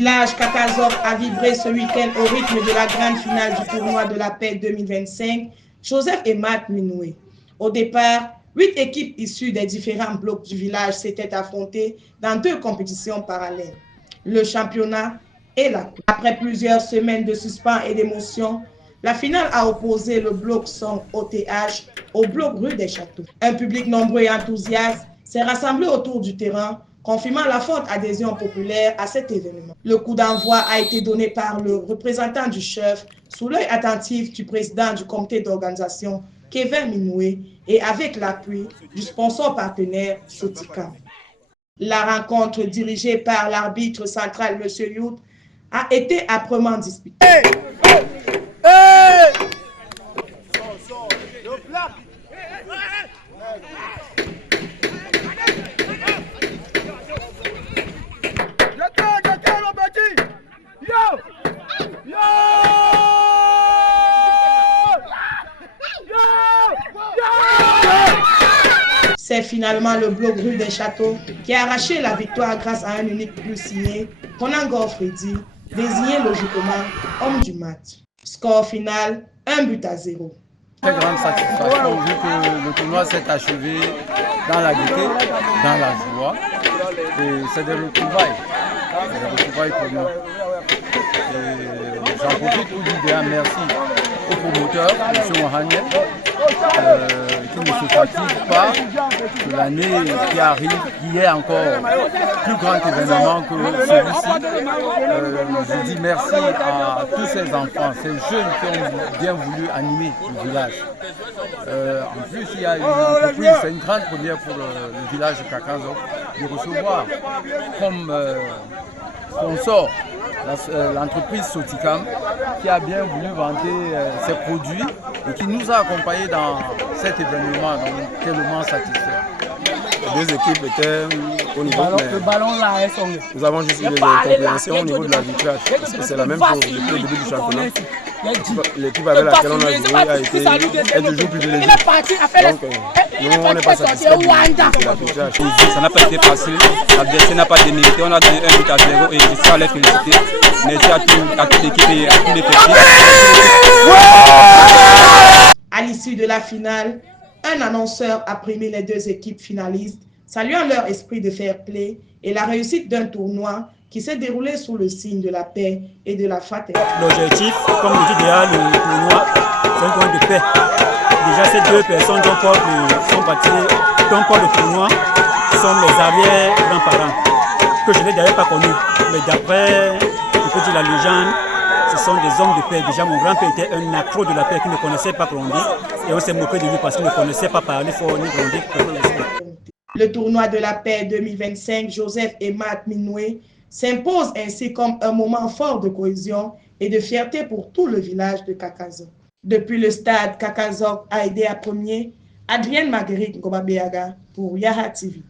village Kakazok a vibré ce week-end au rythme de la grande finale du tournoi de la paix 2025, Joseph et Matt Minoué. Au départ, 8 équipes issues des différents blocs du village s'étaient affrontées dans 2 compétitions parallèles, le championnat et la coupe. Après plusieurs semaines de suspens et d'émotion, la finale a opposé le bloc Song OTH au bloc Rue des Châteaux. Un public nombreux et enthousiaste s'est rassemblé autour du terrain, confirmant la forte adhésion populaire à cet événement. Le coup d'envoi a été donné par le représentant du chef sous l'œil attentif du président du comité d'organisation, Kevin Minoué, et avec l'appui du sponsor partenaire Soticam. La rencontre dirigée par l'arbitre central, M. Yout, a été âprement disputée. C'est finalement le bloc Rue des Châteaux qui a arraché la victoire grâce à un unique but signé, Konangor Freddy, désigné logiquement homme du match. Score final, 1-0. Très grande satisfaction vu que le tournoi s'est achevé dans la gaieté, dans la joie. Et c'est des retrouvailles. Des retrouvailles pour nous. J'en profite pour dire un merci au promoteur, M. Mohaniel, qui ne se fatigue pas de l'année qui arrive, qui est encore plus grand événement que celui-ci. Je dis merci à tous ces enfants, ces jeunes qui ont bien voulu animer le village. En plus, il y a une entreprise, c'est une grande première pour le village de Kakazok de recevoir comme sponsor l'entreprise Soticam qui a bien voulu vanter ses produits et qui nous a accompagnés dans cet événement, donc tellement satisfait. Les deux équipes étaient au niveau le ballon là, nous avons juste eu des incompréhensions au niveau de l'arbitrage parce que c'est la même chose depuis le début du championnat. L'équipe avec laquelle on a joué est toujours privilégiée. Donc nous on n'est pas satisfait de l'arbitrage. Ça n'a pas été facile, l'adversaire n'a pas démérité, on a donné 1-0 et je tiens à les féliciter. Merci à toute l'équipe et à tous les petits. À l'issue de la finale, un annonceur a primé les 2 équipes finalistes, saluant leur esprit de fair play et la réussite d'un tournoi qui s'est déroulé sous le signe de la paix et de la fraternité. L'objectif, comme le dit déjà le tournoi, c'est un tournoi de paix. Déjà, ces 2 personnes dont sont parties, dont Paul le tournoi, sont mes arrière-grands-parents, que je n'ai d'ailleurs pas connus. Mais d'après, je peux dire la légende, ce sont des hommes de paix. Déjà, mon grand-père était un accro de la paix qui ne connaissait pas Colombie. Et on s'est moqué de lui parce qu'il ne connaissait pas parler fort ni Colombie. Le tournoi de la paix 2025, Joseph et Matt Minoué, s'impose ainsi comme un moment fort de cohésion et de fierté pour tout le village de Kakazok. Depuis le stade Kakazok a aidé à premier, Adrienne Marguerite Ngobabeaga pour Yaha TV.